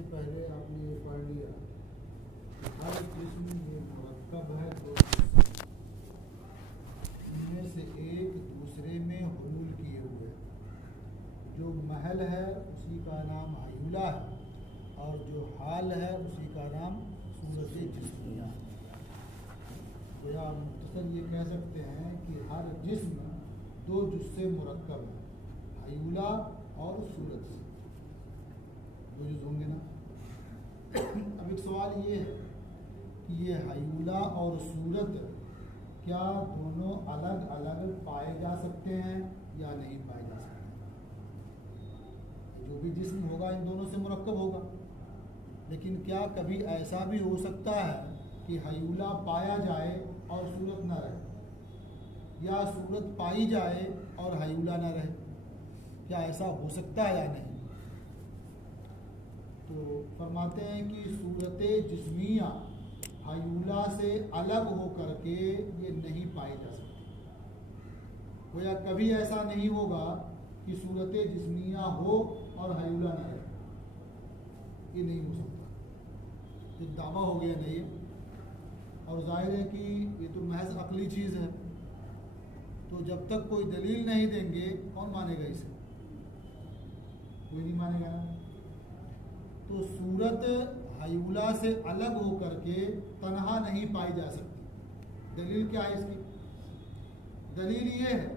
से पहले आपने ये पढ़ लिया हर जिस्म ये मुरक्कब है दो इनमें से एक दूसरे में हुलूल किए हुए। जो महल है उसी का नाम हयूला है और जो हाल है उसी का नाम सूरत जिस्मिया है। तो या मुख्तसर ये कह सकते हैं कि हर जिस्म दो जुज़ मुरक्कब है, हयूला और सूरत से दो जुज़ होंगे ना। अब एक सवाल ये है कि ये हयूला और सूरत क्या दोनों अलग अलग पाए जा सकते हैं या नहीं पाए जा सकते। जो भी जिस्म होगा इन दोनों से मुरक्कब होगा, लेकिन क्या कभी ऐसा भी हो सकता है कि हयूला पाया जाए और सूरत ना रहे, या सूरत पाई जाए और हयूला ना रहे। क्या ऐसा हो सकता है या नहीं। तो फरमाते हैं कि सूरत जिस्मिया हयूला से अलग हो करके ये नहीं पाई जा सकती। तो या कभी ऐसा नहीं होगा कि सूरत जिस्मिया हो और हयूला ना रहे, ये नहीं हो सकता। एक दावा हो गया नहीं, और जाहिर है कि ये तो महज अक्ली चीज़ है। तो जब तक कोई दलील नहीं देंगे कौन मानेगा इसे, कोई नहीं मानेगा ना। तो सूरत हयूला से अलग हो करके तन्हा नहीं पाई जा सकती। दलील क्या है इसकी। दलील ये है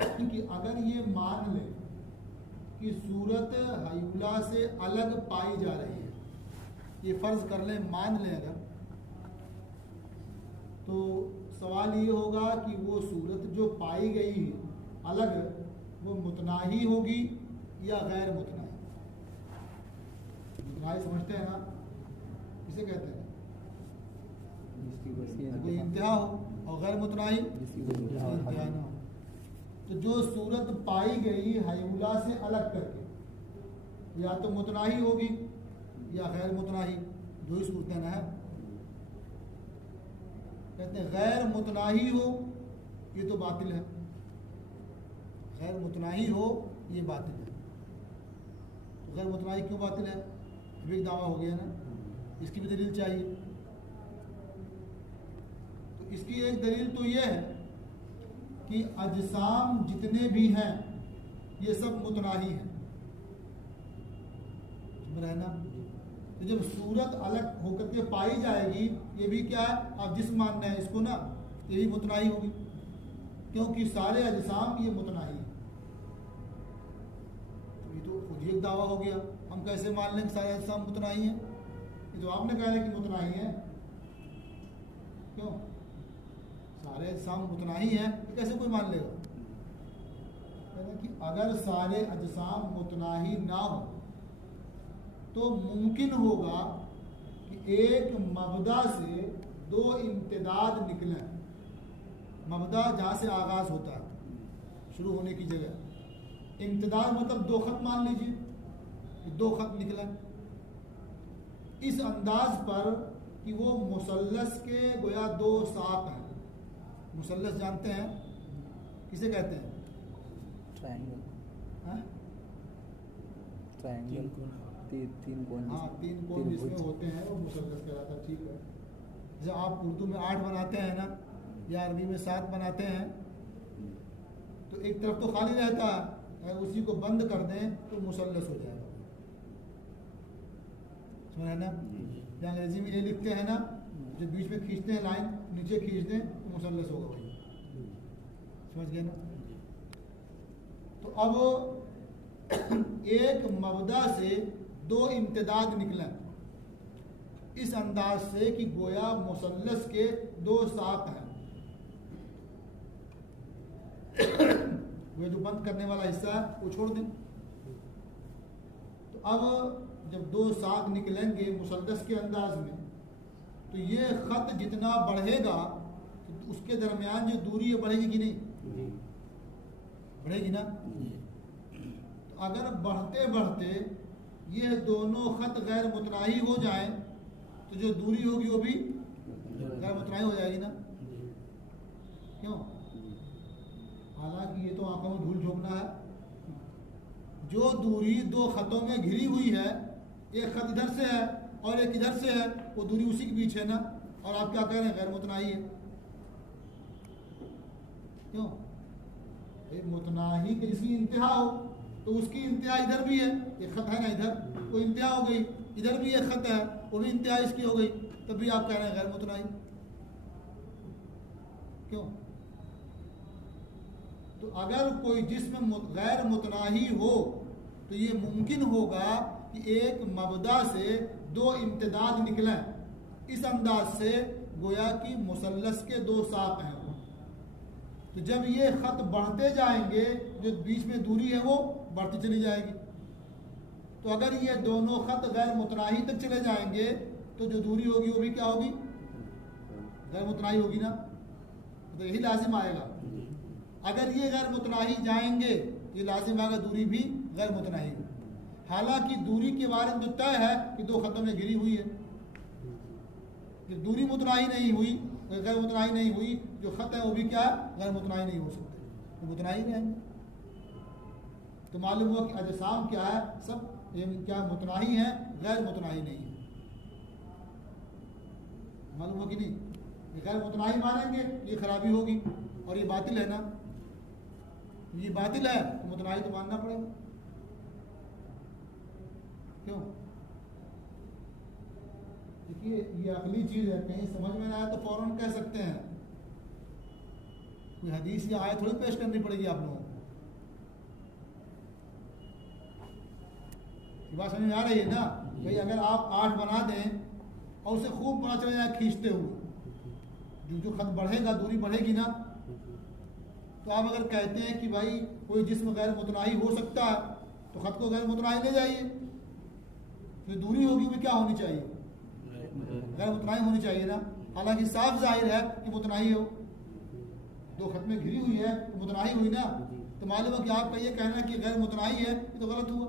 कि अगर ये मान लें कि सूरत हयूला से अलग पाई जा रही है, ये फ़र्ज़ कर लें, मान लें अगर, तो सवाल ये होगा कि वो सूरत जो पाई गई है अलग, वो मुतनाही होगी या गैर मुतनाही। मुतनाही समझते हैं ना, किसे कहते हैं, कोई इंतहा हो, और गैर मुतनाही इंतहा ना हो। तो जो सूरत पाई गई हयूला से अलग करके, या तो मुतनाही होगी या गैर मुतनाही, जो ही सूरतें ना है। कहते हैं गैर मुतनाही हो ये तो बातिल है, गैर मुतनाही हो ये बातिल है। तो गैर मुतनाही क्यों बातिल है, अभी एक दावा हो गया ना, इसकी भी दलील चाहिए। तो इसकी एक दलील तो ये है कि अजसाम जितने भी हैं ये सब मुतनाही हैं, रहना। तो जब सूरत अलग होकर के पाई जाएगी, ये भी क्या है, आप जिस मानना है इसको ना, ये भी मुतनाही होगी, क्योंकि सारे अजसाम ये मुतनाही है। तो ये तो खुद ही एक दावा हो गया। हम कैसे मान लें कि सारे अजसाम मुतनाही हैं। ये तो आपने कहा कि मुतनाही है, क्यों, सारे अजसाम मुतनाही हैं, तो कैसे कोई मान लेगा। कहना कि अगर सारे अजसाम मुतनाही ना हो तो मुमकिन होगा कि एक मबदा से दो इम्तिदाद निकलें। मबदा जहाँ से आगाज़ होता है, शुरू होने की जगह, इम्तिदाद मतलब दो ख़त मान लीजिए कि दो ख़त निकलें इस अंदाज पर कि वो मुसल्लस के गोया दो साक़ हैं। मुसल्लस जानते हैं किसे कहते हैं, ट्रायंगल, ट्रायंगल, तीन कोण, हाँ, तीन कोण जिसमें होते हैं वो मुसल्लस कहलाता है। ठीक है, जैसे आप उर्दू में 8 बनाते हैं ना, या अरबी में 7 बनाते हैं, तो एक तरफ तो खाली रहता है, अगर उसी को बंद कर दें तो मुसल्लस हो जाएगा, समझ ना। या अंग्रेजी में ये लिखते हैं ना, जो बीच में खींचते हैं लाइन, नीचे खींच दें तो मुसल्लस होगा भाई, समझ गए ना। तो अब एक मबदा से दो इम्तिदाद निकलें इस अंदाज से कि गोया मुसल्लस के दो साक़ हैं। वो जो बंद करने वाला हिस्सा है वो छोड़ दें। तो अब जब दो साक़ निकलेंगे मुसल्लस के अंदाज में, तो ये ख़त जितना बढ़ेगा तो उसके दरमियान जो दूरी है बढ़ेगी कि नहीं, बढ़ेगी ना। तो अगर बढ़ते बढ़ते ये दोनों ख़त गैर मुतनाही हो जाए तो जो दूरी होगी वो भी गैर मुतनाही हो जाएगी ना, क्यों। हालांकि ये तो आंखों में धूल झोंकना है। जो दूरी दो ख़तों में घिरी हुई है एक खत इधर से है और एक इधर से है, वो दूरी उसी के बीच है ना, और आप क्या कह रहे हैं गैर मुतनाही है। क्यों? मुतनाही के इसकी इंतहा हो तो उसकी इंतहा इधर भी है, एक खत है ना इधर, वो इंतहा हो गई, इधर भी एक खत है वो भी इंतहा इसकी हो गई, तब भी आप कह रहे हैं गैर मुतनाही। क्यों? तो अगर कोई जिस्म गैर मुतनाही हो तो ये मुमकिन होगा कि एक मबदा से दो इम्तिदाद निकलें, इस अंदाज से गोया कि मुसल्लस के दो साक़ हैं। तो जब ये ख़त बढ़ते जाएंगे, जो बीच में दूरी है वो बढ़ती चली जाएगी। तो अगर ये दोनों ख़त गैर मुतनाही तक चले जाएंगे तो जो दूरी होगी वो भी क्या होगी? गैर मुतनाही होगी ना। तो यही लाजिम आएगा। अगर ये गैर मुतनाही जाएंगे ये लाजिम आएगा दूरी भी गैर मुतनाही हो। हालांकि दूरी के बारे में जो तय है कि दो ख़तों में घिरी हुई है, कि दूरी मुतनाही नहीं हुई, गैर मुतनाही नहीं हुई, जो ख़त है वो भी क्या है? गैर मुतनाही नहीं हो सकते, तो मुतनाही रहेंगे। तो मालूम हुआ कि अजसाम क्या है, सब क्या मुतनाही है, गैर मुतनाही नहीं है। मालूम हुआ कि नहीं? गैर मुतनाही मानेंगे ये खराबी होगी, और ये बातिल है ना, ये बातिल है तो मुतनाही तो मानना पड़ेगा। क्यों? देखिए ये अगली चीज़ है, कहीं समझ में ना आए तो फौरन कह सकते हैं, कोई हदीस या आयत थोड़ी पेश करनी पड़ेगी आप लोगों को। ये बात समझ में आ रही है ना? भाई अगर आप 8 बना दें और उसे खूब बना चले जाए खींचते हुए, जो खत बढ़ेगा दूरी बढ़ेगी ना। तो आप अगर कहते हैं कि भाई कोई जिस्म गैर मुतनाही हो सकता है तो खत को गैर मुतनाही ले जाइए, तो दूरी होगी भी क्या होनी चाहिए? गैर मुतनाही होनी चाहिए ना। हालांकि साफ जाहिर है कि मुतनाही हो, दो खत में घिरी हुई है तो मुतनाही हुई ना। तो मालूम है कि आपका ये कहना कि गैर मुतनाही है ये तो गलत हुआ।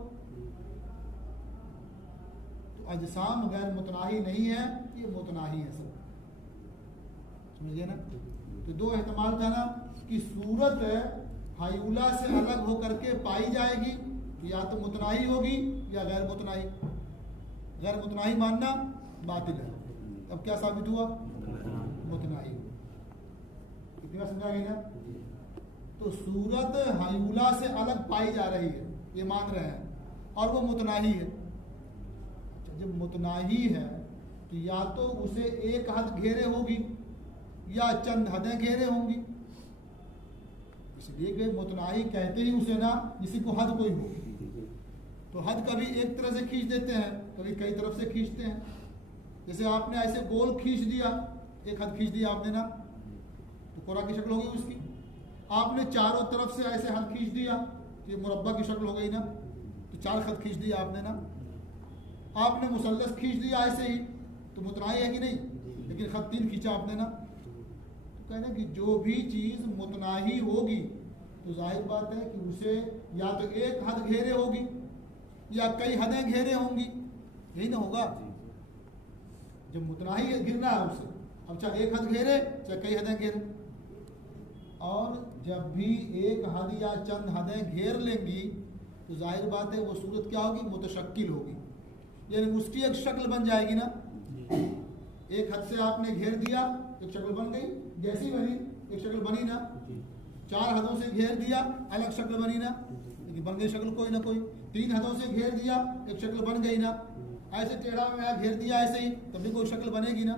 तो अजसाम गैर मुतनाही नहीं है, ये मुतनाही है सब, समझिए ना। तो दो एहतमाल था ना कि सूरत हायूला से अलग होकर के पाई जाएगी, या तो मुतनाही होगी या गैर मुतनाही। गैर मुतनाही मानना बातिल है। अब क्या साबित हुआ? मुतनाही। कितनी बार समझा गई ना? तो सूरत हायूला से अलग पाई जा रही है ये मान रहे हैं, और वो मुतनाही है। जब मुतनाही है तो या तो उसे एक हद घेरे होगी या चंद हदें घेरे होंगी। इसलिए कि मुतनाही कहते ही उसे ना किसी को हद कोई हो। तो हद कभी एक तरह से खींच देते हैं, कभी कई तरफ से खींचते हैं। जैसे आपने ऐसे गोल खींच दिया, एक हद खींच दिया आपने ना, तो कोरा की शक्ल हो गई उसकी। आपने चारों तरफ से ऐसे हद खींच दिया, ये मुरब्बा की शक्ल हो गई ना, तो 4 खत खींच दिया आपने ना। आपने मुसल्लस खींच दिया ऐसे ही, तो मुतनाही है कि नहीं? लेकिन खत 3 खींचा आपने ना। तो कहना कि जो भी चीज़ मुतनाही होगी तो जाहिर बात है कि उसे या तो एक हद घेरे होगी या कई हदें घेरे होंगी, यही ना होगा। जब मुतनाही गिरना है उसे, अब चाहे एक हद घेरे चाहे कई हदें घेरे, और जब भी एक हद या चंद हदें घेर लेंगी तो जाहिर बात है वो सूरत क्या होगी? मुतशक्किल होगी, यानी उसकी एक शक्ल बन जाएगी ना। एक हद से आपने घेर दिया, एक शक्ल बन गई, जैसी बनी एक शक्ल बनी ना। 4 हदों से घेर दिया, अलग शक्ल बनी ना, लेकिन बन गई शक्ल कोई ना कोई। 3 हदों से घेर दिया, एक शक्ल बन गई ना। ऐसे टेढ़ा में घेर दिया ऐसे ही, तभी कोई शक्ल बनेगी ना।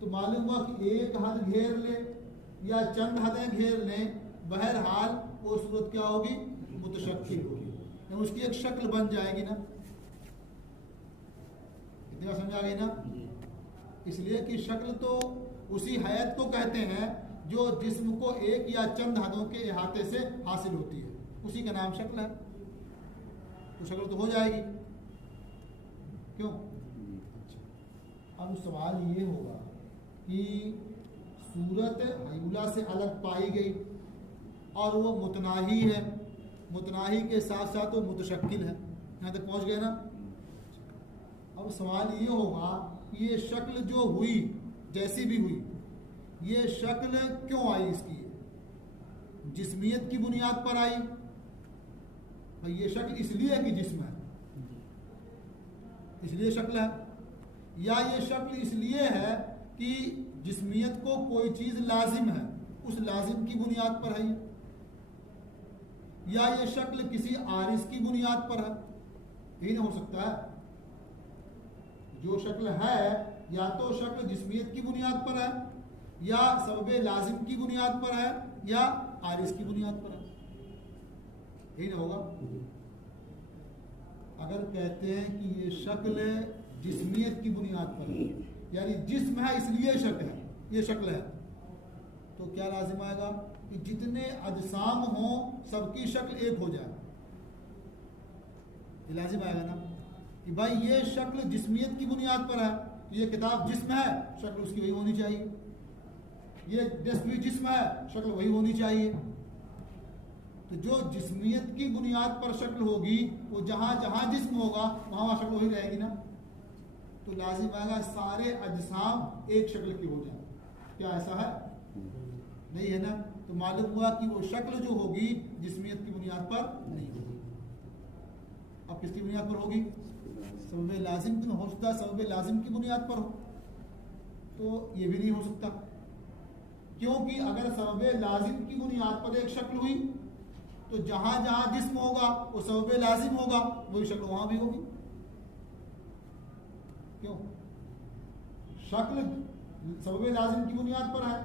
तो मालूम हुआ कि एक हद घेर ले या चंद हदें घेर लें, बहरहाल वो सूरत क्या होगी? मुतशक्किल होगी, उसकी एक शक्ल बन जाएगी ना। इतना समझा गई ना? इसलिए कि शक्ल तो उसी हयत को कहते हैं जो जिस्म को एक या चंद हदों के इहाते से हासिल होती है, उसी का नाम शक्ल है। तो शक्ल तो हो जाएगी, क्यों? अब सवाल ये होगा कि सूरत हयूला से अलग पाई गई और वो मुतनाही है, मुतनाही के साथ साथ वो मुतशक्किल है। यहाँ तक पहुँच गए ना? अब सवाल ये होगा कि ये शक्ल जो हुई, जैसी भी हुई, ये शक्ल क्यों आई? इसकी जिस्मियत की बुनियाद पर आई। ये शक्ल इसलिए है कि जिस्म है, इसलिए शक्ल है, या ये शक्ल इसलिए है कि जिस्मियत को कोई चीज़ लाजिम है, उस लाजिम की बुनियाद पर है, या ये शक्ल किसी आरिस की बुनियाद पर है। यही ना हो सकता है, जो शक्ल है या तो शक्ल जिस्मियत की बुनियाद पर है, या सबबे लाजिम की बुनियाद पर है, या आरिस की बुनियाद पर है। यही ना होगा। अगर कहते हैं कि ये शक्ल जिस्मियत की बुनियाद पर है, यानी जिस्म है इसलिए शक्ल है, ये शक्ल है, तो क्या लाजिम आएगा कि जितने अजसाम हों सबकी शक्ल एक हो जाए। ये लाजिम आएगा ना कि भाई ये शक्ल जिस्मियत की बुनियाद पर है, तो ये किताब जिस्म है, शक्ल उसकी वही होनी चाहिए। ये डेस्क भी जिस्म है, शक्ल वही होनी चाहिए। तो जो जिस्मियत की बुनियाद पर शक्ल होगी, वो जहां जहां जिस्म होगा वहां वहां शक्ल वही रहेगी ना। तो लाजिम आएगा सारे अजसाम एक शक्ल की हो जाए। क्या ऐसा है? नहीं है ना। तो मालूम हुआ कि वो शक्ल जो होगी जिस्मियत की बुनियाद पर नहीं होगी। अब किसकी बुनियाद पर होगी? सबब लाजिम की। हो सकता है सबब लाजिम की बुनियाद पर हो, तो ये भी नहीं हो सकता, क्योंकि अगर सबब लाजिम की बुनियाद पर एक शक्ल हुई तो जहां जहां जिस्म होगा वो सबब लाजिम होगा, वही शक्ल वहां भी होगी। क्यों? शक्ल सबब लाजिम की बुनियाद पर है,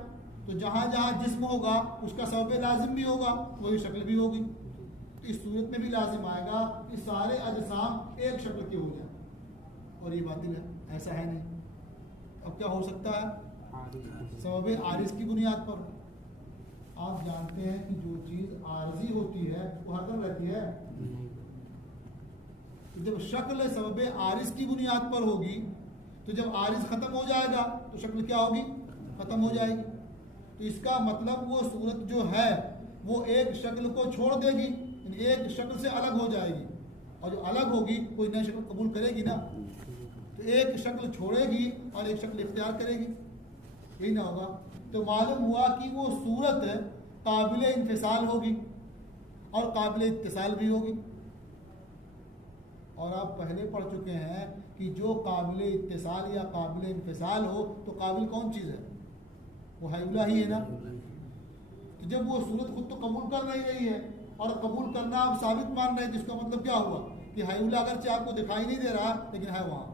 तो जहां जहां जिस्म होगा उसका सबब लाजिम भी होगा, वही शक्ल भी होगी। तो इस सूरत में भी लाजिम आएगा कि सारे अजसाम एक शक्ल के हो जाए, और ये बातिल है, ऐसा है नहीं। अब क्या हो सकता है? सबब आरिस की बुनियाद पर। आप जानते हैं कि जो चीज़ आरजी होती है वो हरदम रहती है। तो जब शक्ल सबब आरिस की बुनियाद पर होगी, तो जब आरिस ख़त्म हो जाएगा तो शक्ल क्या होगी? ख़त्म हो जाएगी। तो इसका मतलब वो सूरत जो है वो एक शक्ल को छोड़ देगी, यानी एक शक्ल से अलग हो जाएगी, और जो अलग होगी कोई नई शक्ल कबूल करेगी ना। तो एक शक्ल छोड़ेगी और एक शक्ल इख्तियार करेगी, यही ना होगा। तो मालूम हुआ कि वो सूरत काबिल इंफिसाल होगी और काबिल इत्तिसाल भी होगी। और आप पहले पढ़ चुके हैं कि जो काबिल इत्तिसाल या काबिल इंफिसाल हो, तो काबिल कौन चीज़ है? वो हायुला ही है ना। तो जब वो सूरत खुद तो कबूल कर नहीं रही है, और कबूल करना आप साबित मान रहे हैं, जिसका मतलब क्या हुआ कि हायुला अगरचे आपको दिखाई नहीं दे रहा लेकिन है वहाँ,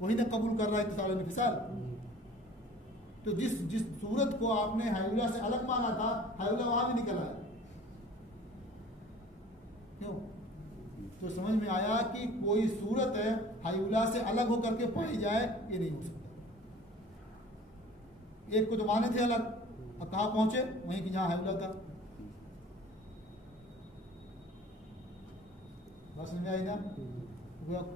वही ना कबूल कर रहा है इत्तिसाल इंफिसाल। तो जिस सूरत को आपने हायुला से अलग माना था, हायुला वहां भी निकल आया। क्यों? तो समझ में आया कि कोई सूरत है हायुला से अलग होकर के पाई जाए, ये नहीं हो सकता। एक को तो माने थे अलग, और कहाँ पहुंचे? वहीं कि जहां हायुला था। बस समझ में आई ना?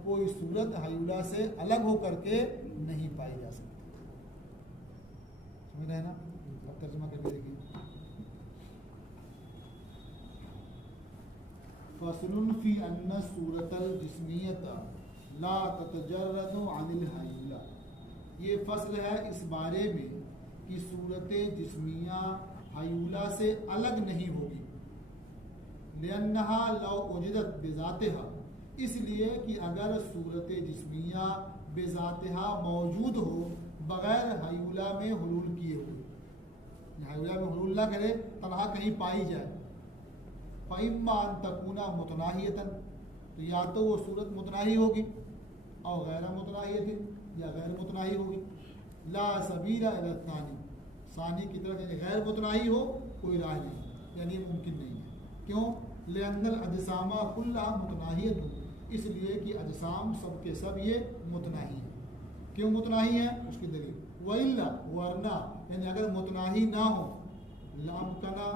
कोई सूरत हायुला से अलग होकर के नहीं पाई जा सकती। समझ रहे हैं ना? अब तर्जुमा करके देखिए। फस्लुन फी अन्ना सूरतल जिस्मियत ला ततजर्रदु अनिल हायुला। ये फसल है इस बारे में कि सूरत जिस्मिया हायुला से अलग नहीं होगी। लिअन्नहा लौ उजिदत बिज़ातिहा, इसलिए कि अगर सूरत जिस्मिया बेज़ातिहा मौजूद हो बगैर हायुला में हुलूल किए हुए, हायुला में हुलूल ना करे, तनहा कहीं पाई जाए, फ़इम्मा अन तकूना मुतनाहियतन, तो या तो वो सूरत मुतनाही होगी, और गैर मुतनाहियतिन, या गैर मुतनाही होगी। ला सबीला इला सानी, सानी की तरफ यानी गैर मुतनाही हो, कोई राह नहीं, यानी मुमकिन नहीं है। क्यों? लिअन्नल अजसामा कुल्लहा मुतनाहियतुन, इसलिए कि अजसाम सब के सब ये मुतनाही है। क्यों मुतनाही है? उसकी दलील, वइल्ला वरना, यानी अगर मुतनाही ना हो, लामकना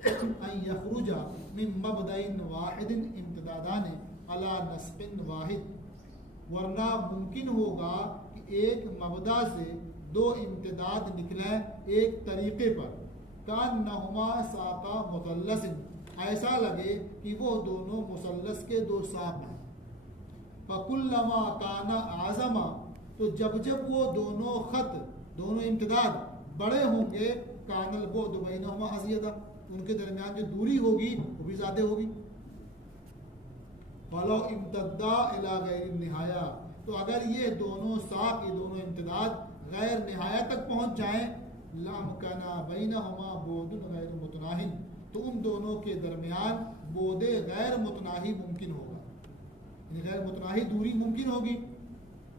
अन यखरुजा मिन मबदइन वाहिदिन इम्तिदादान अला नस्बिन वाहिद, वरना मुमकिन होगा कि एक मबदा से दो इम्तिदाद निकले एक तरीके पर, कान्नहुमा साका मुसल्लसिन, ऐसा लगे कि वो दोनों मुसल्लस के दो साक हैं। फकुल्लमा काना आज़मा, तो जब जब वो दोनों ख़त, दोनों इम्तिदाद बड़े होंगे, कानल बुअद बैनहुमा अज़यदा, उनके दरमियान जो दूरी होगी वो भी ज़्यादा होगी। फलो इम्तद्दा इला गैर निहाया, तो अगर ये दोनों साख, ये दोनों इम्तदाद गैर निहाया तक पहुंच जाएं, लामकना बैनहुमा बोदुन गैर मुतनाहिन, तो उन दोनों के दरमियान बोदे गैर मुतनाही मुमकिन होगा, यानी गैर मुतनाही दूरी मुमकिन होगी।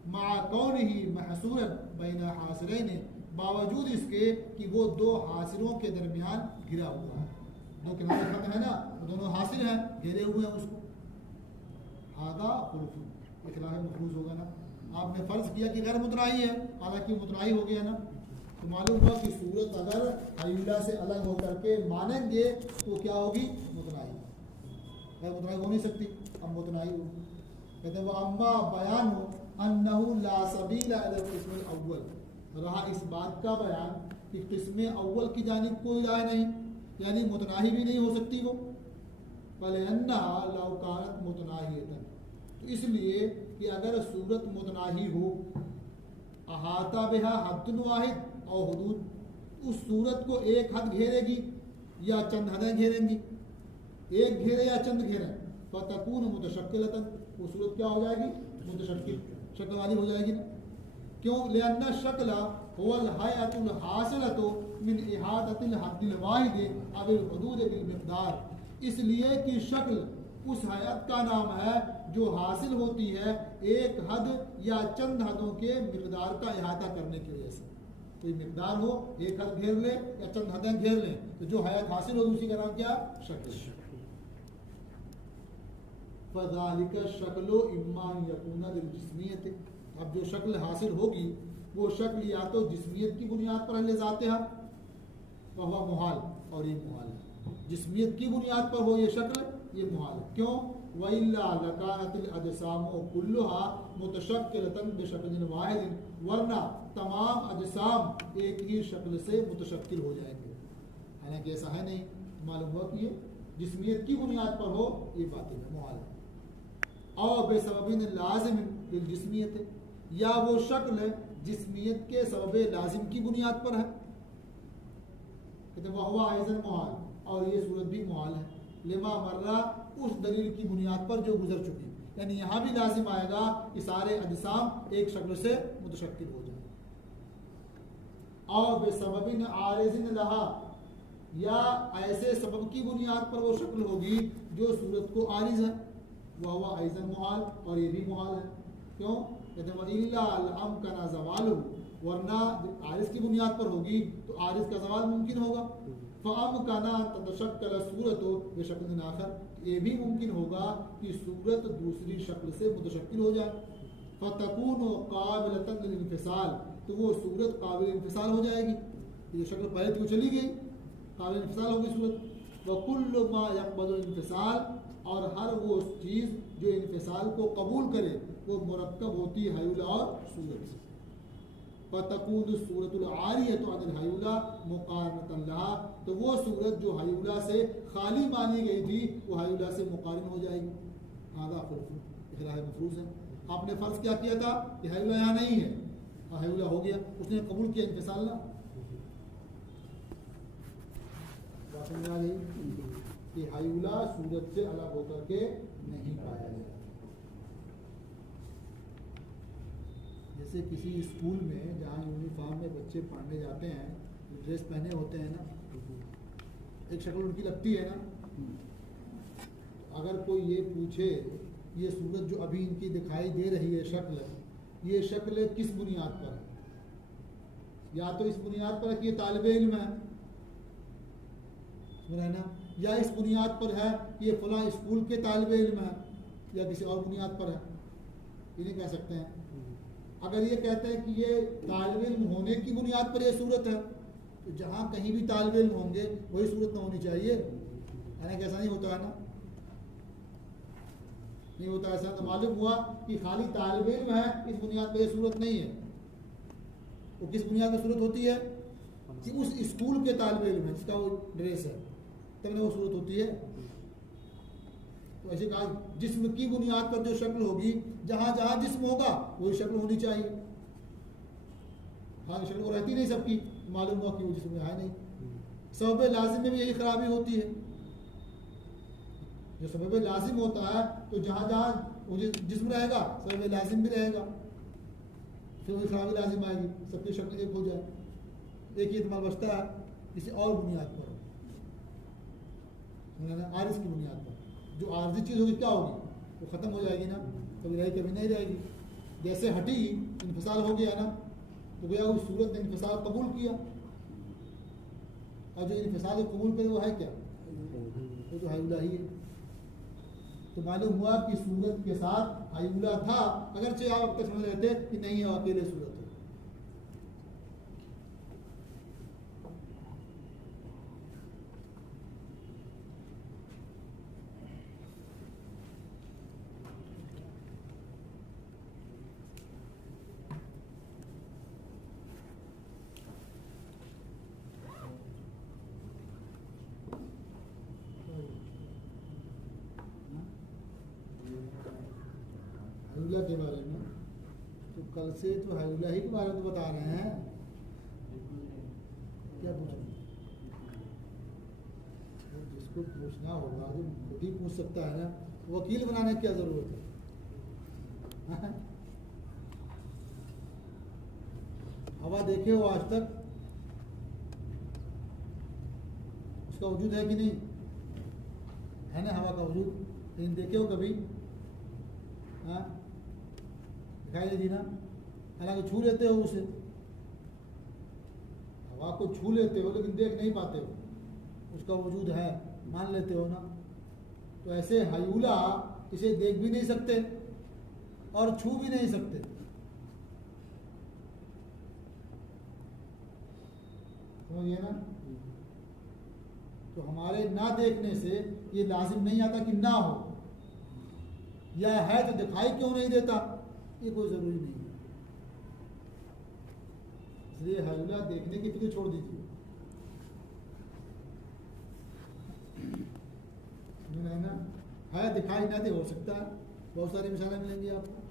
मा कौनिही महसूरन बैन हासिरैन, बावजूद इसके कि वो दो हासिरों के दरमियान घिरा हुआ है, दो किनारे खत्म है ना, वो दोनों हासिर हैं, घेरे हुए हैं उसको। आधा खुल्फुन, इखलाफ मफरूज होगा ना। आपने फर्ज किया कि गैर मुतनाही है, हालांकि मुतनाही हो गया ना, तो मालूम हुआ कि सूरत अगर हयूला से अलग होकर के मानेंगे तो क्या होगी, मुतनाही। गैर मुतनाही हो नहीं सकती, अब मुतनाही हो। कहते हैं वो अम्मा बयान हो अन्नहु ला सबीला इला क़िस्म अव्वल, रहा इस बात का बयान कि क़िस्म अव्वल की जानिब कोई राह नहीं, यानी मुतनाही भी नहीं हो सकती वो। पहले अन्नहा लौ कानत मुतनाहियतन, तो इसलिए कि अगर सूरत मुतनाही हो, अहाता बिहा हद्दुन वाहिद और हुदूद, उस सूरत को एक हद घेरेगी या चंद हदें घेरेंगी, एक घेरे या चंद घेरे, फतकून मुतशक्किलतन, वो सूरत क्या हो जाएगी, मुतशक्किल, शक्ल वाली हो जाएगी ना। क्यों, लिअन्ना शक्ल हुवल हयअतुल हासिलतु मिन इहाततिल हद्दिल वाहिद अविल हुदूद बिल मिक़दार, इसलिए कि शक्ल उस हयत का नाम है जो हासिल होती है एक हद या चंद हदों के मिक़दार का इहाता करने की वजह से। कोई मिक़दार हो, एक हद घेर ले या चंद हदें घेर लें, तो जो हयत हासिल होगी उसी का नाम क्या, शक्ल। फ़ज़ालिका शक्लो इम्मा यकूना लिल जिस्मियत, अब जो शक्ल हासिल होगी वो शक्ल या तो जिस्मियत की बुनियाद पर अहले ज़ात है, वह मुहाल, और ये मुहाल है। जिस्मियत की बुनियाद पर हो ये शक्ल, ये मुहाल है। क्यों, वइल्ला लकानतिल अजसामु कुल्लुहा मुतशक्किलतन बिशक्लिन वाहिदिन, वरना तमाम अजसाम एक ही शक्ल से मुतशक्किल हो जाएंगे। हालांकि ऐसा है नहीं, मालूम हुआ कि ये जिस्मियत की बुनियाद पर हो, ये बातें है, मुहाल है। और बेसबबिन लाजिम बिल जिस्मियत, या वो शक्ल जिस्मियत के सबब लाजिम की बुनियाद पर है, कहते वह आइज़न मुहाल, और ये सूरत भी मुहाल है, लिमा मर्रा, उस दलील की बुनियाद पर जो गुजर चुकी, यानी यहाँ भी लाजिम आएगा कि सारे अजसाम एक शक्ल से मुतशक्किल हो जाए। और बेसबबिन आरिज़िन लहा, या ऐसे सबब की बुनियाद पर वो शक्ल होगी जो सूरत को आरिज़ है, वह आइज़न मुहाल, और ये भी मुहाल है। क्यों, कहते हैं इल्ला अमकना ज़वालु, वरना आरिज़ की बुनियाद पर होगी तो आरिज़ का ज़वाल मुमकिन होगा। फ़अमकना ततशक्कल सूरत बिशक्लिन आखर, ये भी मुमकिन होगा कि सूरत दूसरी शक्ल से मुतशक्किल हो जाए। फ़तकूनु काबिलतन लिल इंफ़िसाल, तो वो सूरत काबिल इंफ़िसाल हो जाएगी, ये शक्ल पहले तो चली गई, काबिल इंफ़िसाल होगी सूरत। व कुल्लु मा यक़बलुल इंफ़िसाल, और हर वो चीज़ जो इंफ़िसाल को कबूल करे वो मुरक्कब होती है हयूला और सूरत से। फ़तकूनु सूरतुल आरियतु अनिल हयूला मुक़ारनतन लहा, तो वो सूरत जो हयूला से खाली मानी गई थी वो हयूला से मुक़ारिन हो जाएगी। आधा खुल्फ़, इखलाफ मफरूज़ है। आपने फ़र्ज़ क्या किया था कि हयूला यहाँ नहीं है, और हयूला हो गया, उसने कबूल किया इंफ़िसाल ना, बात समझ आ गई कि हयूला सूरत से अलग होकर के नहीं पाया जाता। जैसे किसी स्कूल में जहाँ यूनिफॉर्म में बच्चे पढ़ने जाते हैं, ड्रेस पहने होते हैं ना, एक शक्ल उनकी लगती है ना। अगर कोई ये पूछे ये सूरत जो अभी इनकी दिखाई दे रही है शक्ल, ये शक्ल किस बुनियाद पर है, या तो इस बुनियाद पर है कि ये तालिबे इल्म है ना, या इस बुनियाद पर है कि ये फलां स्कूल के तालिबे इल्म है, या किसी और बुनियाद पर है, ये नहीं कह सकते हैं। अगर ये कहते हैं कि ये तालिबे इल्म होने की बुनियाद पर ये सूरत है, तो जहाँ कहीं भी तालिबे इल्म होंगे वही सूरत ना होनी चाहिए, यानी कि ऐसा नहीं होता है ना, नहीं होता ऐसा। तो मालूम हुआ कि खाली तालिबे इल्म है, इस बुनियाद पर ये सूरत नहीं है। वो किस बुनियाद पर सूरत होती है कि उस स्कूल के तालिबे इल्म है जिसका वो ड्रेस है, तब ना वो सूरत होती है। तो ऐसे कहा जिस्म की बुनियाद पर जो शक्ल होगी, जहाँ जहाँ जिस्म होगा वही शक्ल होनी चाहिए। हाँ, शक्ल को रहती नहीं सबकी, मालूम हुआ कि वो जिस्म में है नहीं। सबब लाजिम में भी यही खराबी होती है। जो सबब लाजिम होता है तो जहाँ जहाँ वो जिस्म रहेगा सबब लाजिम भी रहेगा, फिर वो इफराद लाजिम आएगी, सबकी शक्ल एक हो जाए। एक ही इस्तेमाल बचता है किसी और बुनियाद पर, आरिस की बुनियाद पर। जो आर्जी चीज़ होगी क्या होगी, वो ख़त्म हो जाएगी ना, कभी रही कभी नहीं रहेगी। जैसे हटी इन्फिसाल हो गया ना, तो गया उस सूरत ने इन्फिसाल कबूल किया, और जो इन्फिसाल कबूल करे वो है क्या, वो तो हायुला ही है। तो मालूम हुआ कि सूरत के साथ हायुला था, अगरचे आप अब तक समझ रहे थे कि नहीं है अकेले सूरत है। हायुला के बारे में तो कल से तो हायुला ही के बारे में तो बता रहे हैं, क्या पूछें, जिसको पूछना होगा जो खुद ही पूछ सकता है ना, वकील बनाने की क्या जरूरत है। हवा देखे हो आज तक, उसका वजूद है कि नहीं, है ना हवा का वजूद, लेकिन देखे हो कभी, हाँ दिखाई देती ना, हालांकि छू लेते हो उसे, हवा को छू लेते हो लेकिन देख नहीं पाते हो, उसका वजूद है मान लेते हो ना। तो ऐसे हायुला इसे देख भी नहीं सकते और छू भी नहीं सकते, समझिए ना। तो हमारे ना देखने से ये लाजिम नहीं आता कि ना हो, या है तो दिखाई क्यों नहीं देता, ये कोई ज़रूरी नहीं है। इसलिए हायुला देखने की फिक्र छोड़ दीजिए, है ना, है दिखाई ना दे, हो सकता है, बहुत सारी मिसालें मिलेंगी आपको।